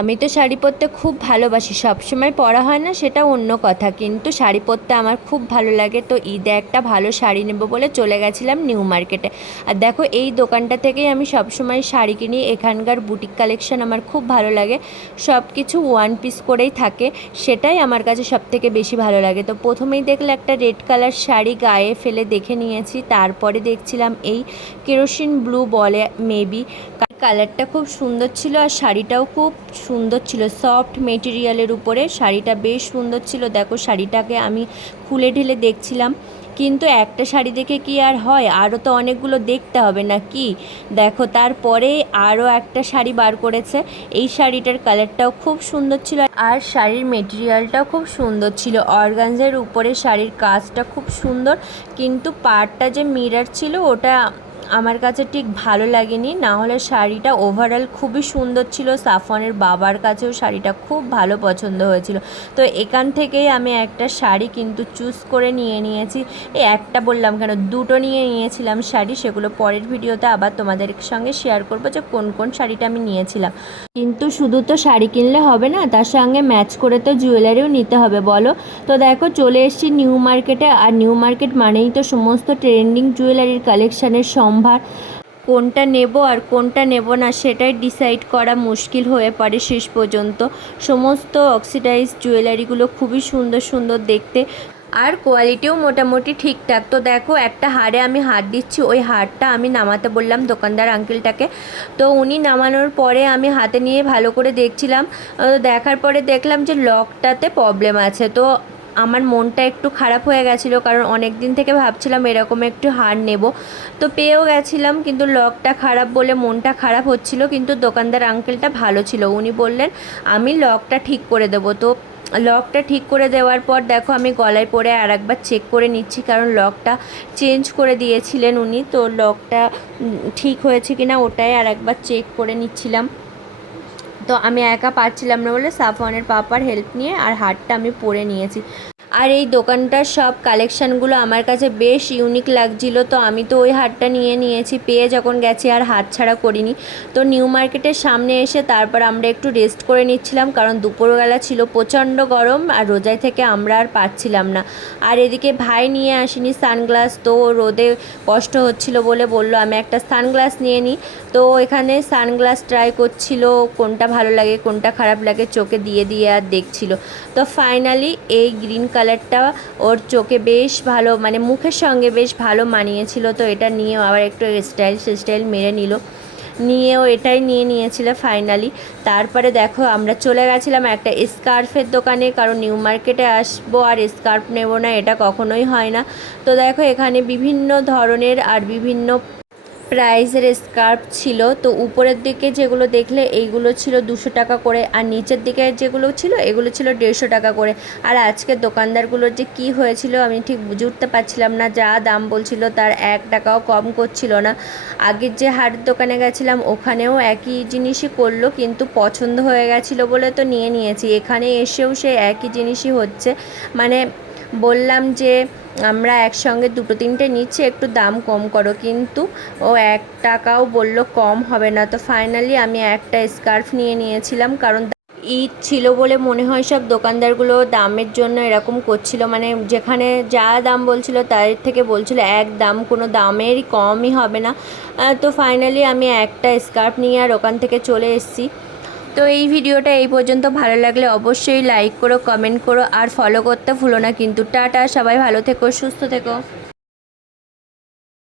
আমি তো শাড়ি পরতে খুব ভালোবাসি। সবসময় পরা হয় না, সেটা অন্য কথা। কিন্তু শাড়ি পরতে আমার খুব ভালো লাগে। তো ঈদে একটা ভালো শাড়ি নেব বলে চলে গেছিলাম নিউ মার্কেটে। আর দেখো, এই দোকানটা থেকেই আমি সবসময় শাড়ি কিনি। এখানকার বুটিক কালেকশন আমার খুব ভালো লাগে। সব কিছু ওয়ান পিস করেই থাকে। সেটাই আমার কাছে সব থেকে বেশি ভালো লাগে। তো প্রথমেই দেখলে একটা রেড কালার শাড়ি গায়ে ফেলে দেখে নিয়েছি। তারপরে দেখছিলাম এই কেরোসিন ব্লু বলে, মেবি। কালারটা খুব সুন্দর ছিল আর শাড়িটাও খুব সুন্দর ছিল। সফট মেটেরিয়ালের উপরে শাড়িটা বেশ সুন্দর ছিল। দেখো শাড়িটাকে আমি খুলে ঢেলে দেখছিলাম। কিন্তু একটা শাড়ি দেখে কি আর হয়? আরও তো অনেকগুলো দেখতে হবে না কি? দেখো, তারপরে আরও একটা শাড়ি বার করেছে। এই শাড়িটার কালারটাও খুব সুন্দর ছিল আর শাড়ির মেটেরিয়ালটাও খুব সুন্দর ছিল। অর্গানজের উপরে শাড়ির কাজটা খুব সুন্দর। কিন্তু পাড়টা যে মিরার ছিল, ওটা আমার কাছে ঠিক ভালো লাগেনি। না হলে শাড়িটা ওভারঅল খুবই সুন্দর ছিল। সাফনের বাবার কাছেও শাড়িটা খুব ভালো পছন্দ হয়েছিল। তো এখান থেকেই আমি একটা শাড়ি কিন্তু চুজ করে নিয়ে নিয়েছি। এই একটা বললাম কেন, দুটো নিয়ে নিয়েছিলাম শাড়ি, সেগুলো পরের ভিডিওতে আবার তোমাদের সঙ্গে শেয়ার করব যে কোন কোন শাড়িটা আমি নিয়েছিলাম। কিন্তু শুধু তো শাড়ি কিনলে হবে না, তার সঙ্গে ম্যাচ করে তো জুয়েলারিও নিতে হবে, বলো। তো দেখো, চলে এসেছি নিউ মার্কেটে আর নিউ মার্কেট মানেই তো সমস্ত ট্রেন্ডিং জুয়েলারির কালেকশানের সম্ভার কোনটা নেব আর কোনটা নেব না সেটাই ডিসাইড করা মুশকিল হয়ে পড়ে শেষ পর্যন্ত। সমস্ত অক্সিডাইজ জুয়েলারিগুলো খুবই সুন্দর সুন্দর দেখতে। আর কোয়ালিটিও মোটামুটি ঠিকঠাক। তো দেখো, একটা হারে আমি হাত দিচ্ছি। ওই হারটা আমি নামাতে বললাম দোকানদার আঙ্কেলটাকে তো উনি নামানোর পরে আমি হাতে নিয়ে ভালো করে দেখছিলাম। দেখার পরে দেখলাম যে লকটাতে প্রবলেম আছে। তো আমার মনটা একটু খারাপ হয়ে গেছিল, কারণ অনেক দিন থেকে ভাবছিলাম এরকম একটু হার নেব। তো পেয়েও গেছিলাম, কিন্তু লকটা খারাপ বলে মনটা খারাপ হচ্ছিল, কিন্তু দোকানদার আঙ্কেলটা ভালো ছিল। উনি বললেন, আমি লকটা ঠিক করে দেবো। তো লকটা ঠিক করে দেওয়ার পর দেখো, আমি গলায় পরে আর একবার চেক করে নিচ্ছি, কারণ লকটা চেঞ্জ করে দিয়েছিলেন উনি। তো লকটা ঠিক হয়েছে কিনা ওটাই আর একবার চেক করে নিচ্ছিলাম। তো আমি একা পারছিলাম না বলে সাফওয়ানের পাপার হেল্প নিয়ে আর হারটা আমি পরে নিয়েছি। আর এই দোকানটার সব কালেকশানগুলো আমার কাছে বেশ ইউনিক লাগছিল। তো আমি তো ওই হারটা নিয়ে নিয়েছি, পেয়ে যখন গেছি আর হাত ছাড়া করিনি। তো নিউ মার্কেটের সামনে এসে তারপর আমরা একটু রেস্ট করে নিচ্ছিলাম, কারণ দুপুরবেলা ছিল প্রচণ্ড গরম আর রোজাই থেকে আমরা আর পাচ্ছিলাম না। আর এদিকে ভাই নিয়ে আসিনি সানগ্লাস, তো রোদে কষ্ট হচ্ছিল বলে বলল, আমি একটা সানগ্লাস নিয়ে নিই তো এখানে সানগ্লাস ট্রাই করছিল, কোনটা ভালো লাগে, কোনটা খারাপ লাগে, চোখে দিয়ে দিয়ে আর দেখছিল। তো ফাইনালি এই গ্রিন কালারটা ওর চোখে বেশ ভালো মানে মুখের সঙ্গে বেশ ভালো মানিয়েছিল তো এটা নিয়ে আবার একটু স্টাইল স্টাইল মেরে নিল। নিয়েও এটাই নিয়ে নিয়েছিল ফাইনালি তারপরে দেখো আমরা চলে গেছিলাম একটা স্কার্ফের দোকানে, কারণ নিউ মার্কেটে আসব আর স্কার্ফ নেব না, এটা কখনোই হয় না। তো দেখো এখানে বিভিন্ন ধরনের আর বিভিন্ন প্রাইসের স্কার্ফ ছিল, তো উপরের দিকে যেগুলো দেখলে এইগুলো ছিল দুশো টাকা করে, আর নিচের দিকে যেগুলো ছিল এগুলো ছিল দেড়শো টাকা করে। আর আজকে দোকানদারগুলোর যে কি হয়েছিল আমি ঠিক বুঝে উঠতে পারছিলাম না, যা দাম বলছিল তার এক টাকাও কম করছিল না। আগের যে হাটের দোকানে গেছিলাম ওখানেও একই জিনিসই করল, কিন্তু পছন্দ হয়ে গেছিল বলে তো নিয়ে নিয়েছি। এখানে এসেও সে একই জিনিসই হচ্ছে। মানে বললাম যে আমরা একসঙ্গে দুটো তিনটে নিচ্ছি, একটু দাম কম করো। কিন্তু ও এক টাকাও বলল কম হবে না। তো ফাইনালি আমি একটা স্কার্ফ নিয়ে নিয়েছিলাম, কারণ ঈদ ছিল বলে মনে হয় সব দোকানদারগুলো দামের জন্য এরকম করছিল। মানে যেখানে যা দাম বলছিল তার থেকে বলছিল এক দাম, কোনো দামেরই কমই হবে না। তো ফাইনালি আমি একটা স্কার্ফ নিয়ে আর ওখান থেকে চলে এসেছি। তো এই ভিডিওটা এই পর্যন্ত। ভালো লাগলে অবশ্যই লাইক করো কমেন্ট করো, আর ফলো করতে ভুলো না কিন্তু। টাটা, সবাই ভালো থেকো, সুস্থ থেকো।